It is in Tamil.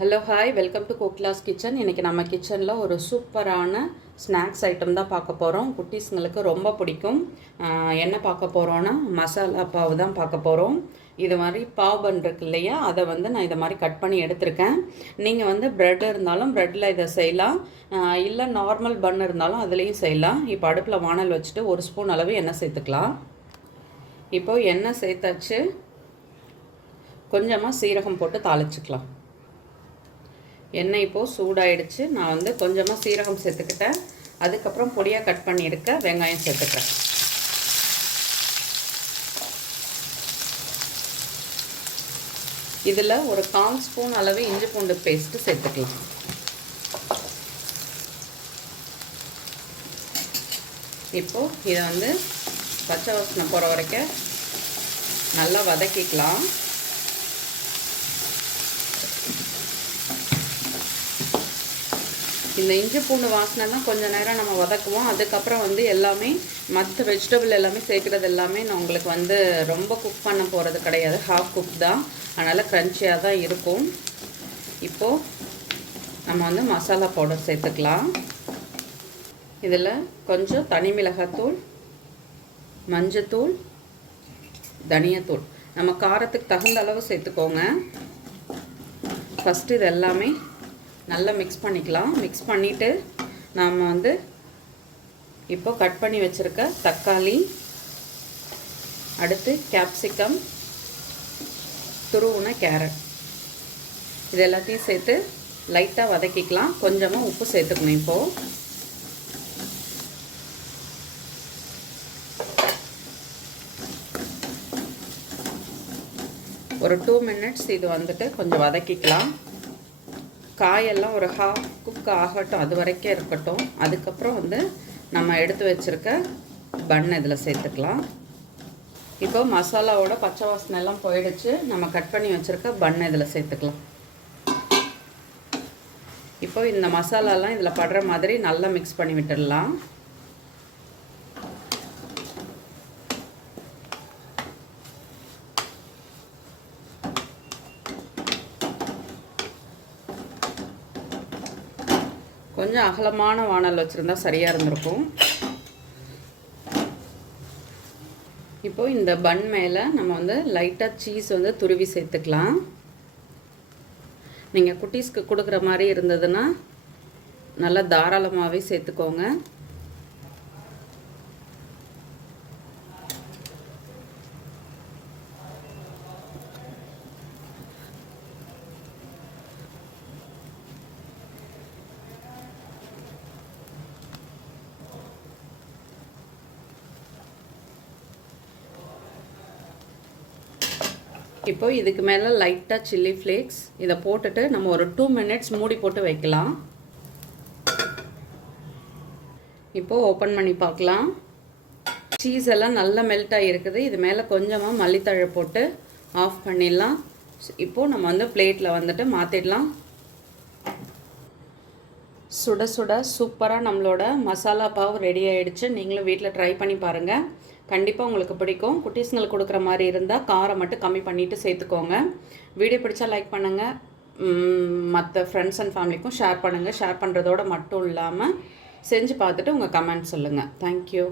Hello hi, welcome to Kokila's kitchen. இன்றைக்கி நம்ம கிச்சனில் ஒரு சூப்பரான ஸ்நாக்ஸ் ஐட்டம் தான் பார்க்க போகிறோம். குட்டீஸுங்களுக்கு ரொம்ப பிடிக்கும். என்ன பார்க்க போகிறோன்னா மசாலா பாவு தான் பார்க்க போகிறோம். இது மாதிரி பாவு பன் இருக்கு இல்லையா, அதை நான் இதை மாதிரி கட் பண்ணி எடுத்திருக்கேன். நீங்கள் ப்ரெட் இருந்தாலும் ப்ரெட்டில் இதை செய்யலாம், இல்லை நார்மல் பன் இருந்தாலும் அதுலேயும் செய்யலாம். இப்போ அடுப்பில் வானல் வச்சுட்டு 1 ஸ்பூன் அளவு எண்ணெய் சேர்த்துக்கலாம். இப்போது எண்ணெய் சேர்த்தாச்சு. கொஞ்சமாக சீரகம் போட்டு தாளிச்சுக்கலாம். எண்ணெய் இப்போது சூடாயிடுச்சு. நான் கொஞ்சமாக சீரகம் சேர்த்துக்கிட்டேன். அதுக்கப்புறம் பொடியாக கட் பண்ணியிருக்க வெங்காயம் சேர்த்துக்கிறேன். இதில் ஒரு 1/4 ஸ்பூன் அளவு இஞ்சி பூண்டு பேஸ்ட்டு சேர்த்துக்கலாம். இப்போது இதை பச்சை வாசனை போகிற வரைக்கும் நல்லா வதக்கிக்கலாம். இந்த இஞ்சி பூண்டு வாசனை தான் கொஞ்சம் நேரம் நம்ம வதக்குவோம். அதுக்கப்புறம் எல்லாமே மற்ற வெஜிடபிள் எல்லாமே சேர்க்குறது எல்லாமே நான் உங்களுக்கு ரொம்ப குக் பண்ண போகிறது கிடையாது, ஹாஃப் குக் தான். அதனால் க்ரன்ச்சியாக தான் இருக்கும். இப்போது நம்ம மசாலா பவுடர் சேர்த்துக்கலாம். இதில் கொஞ்சம் தனி மிளகாத்தூள், மஞ்சத்தூள், தனியாத்தூள் நம்ம காரத்துக்கு தகுந்த அளவு சேர்த்துக்கோங்க. ஃபஸ்ட்டு இது எல்லாமே நல்லா மிக்ஸ் பண்ணிக்கலாம். மிக்ஸ் பண்ணிவிட்டு நாம் இப்போ கட் பண்ணி வச்சுருக்க தக்காளி, அடுத்து கேப்சிகம், துருவுன கேரட், இது எல்லாத்தையும் சேர்த்து லைட்டாக வதக்கிக்கலாம். கொஞ்சமாக உப்பு சேர்த்துக்கணும். இப்போது ஒரு 2 மினிட்ஸ் இது கொஞ்சம் வதக்கிக்கலாம். காயெல்லாம் ஒரு ஹாஃப் குக் ஆகட்டும், அது வரைக்கும் இருக்கட்டும். அதுக்கப்புறம் நம்ம எடுத்து வச்சுருக்க பன் இதில் சேர்த்துக்கலாம். இப்போ மசாலாவோட பச்சை வாசனை எல்லாம் போயிடுச்சு. நம்ம கட் பண்ணி வச்சுருக்க பன் இதில் சேர்த்துக்கலாம். இப்போ இந்த மசாலாலாம் இதில் படுற மாதிரி நல்லா மிக்ஸ் பண்ணி விட்டுடலாம். கொஞ்சம் அகலமான வானல் வச்சுருந்தா சரியாக இருந்திருக்கும். இப்போது இந்த பன் மேலே நம்ம லைட்டாக சீஸ் துருவி சேர்த்துக்கலாம். நீங்கள் குட்டீஸ்க்கு கொடுக்குற மாதிரி இருந்ததுன்னா நல்லா தாராளமாகவே சேர்த்துக்கோங்க. இப்போ இதுக்கு மேலே லைட்டாக சில்லி ஃப்ளேக்ஸ் இதை போட்டுட்டு நம்ம ஒரு 2 மினிட்ஸ் மூடி போட்டு வைக்கலாம். இப்போது ஓப்பன் பண்ணி பார்க்கலாம். சீஸ் எல்லாம் நல்லா மெல்ட் ஆகிருக்குது. இது மேலே கொஞ்சமாக மல்லித்தழை போட்டு ஆஃப் பண்ணிடலாம். இப்போது நம்ம பிளேட்டில் மாற்றிடலாம். சுட சுட சூப்பராக நம்மளோட மசாலா பாவ் ரெடி ஆகிடுச்சு. நீங்களும் வீட்டில் ட்ரை பண்ணி பாருங்கள். கண்டிப்பாக உங்களுக்கு பிடிக்கும். குட்டீஸுங்களுக்கு கொடுக்குற மாதிரி இருந்தால் காரம் மட்டும் கம்மி பண்ணிவிட்டு சேர்த்துக்கோங்க. வீடியோ பிடிச்சா லைக் பண்ணுங்கள். மற்ற ஃப்ரெண்ட்ஸ் அண்ட் ஃபேமிலிக்கும் ஷேர் பண்ணுங்கள். ஷேர் பண்ணுறதோடு மட்டும் இல்லாமல் செஞ்சு பார்த்துட்டு உங்கள் கமெண்ட் சொல்லுங்கள். தேங்க்யூ.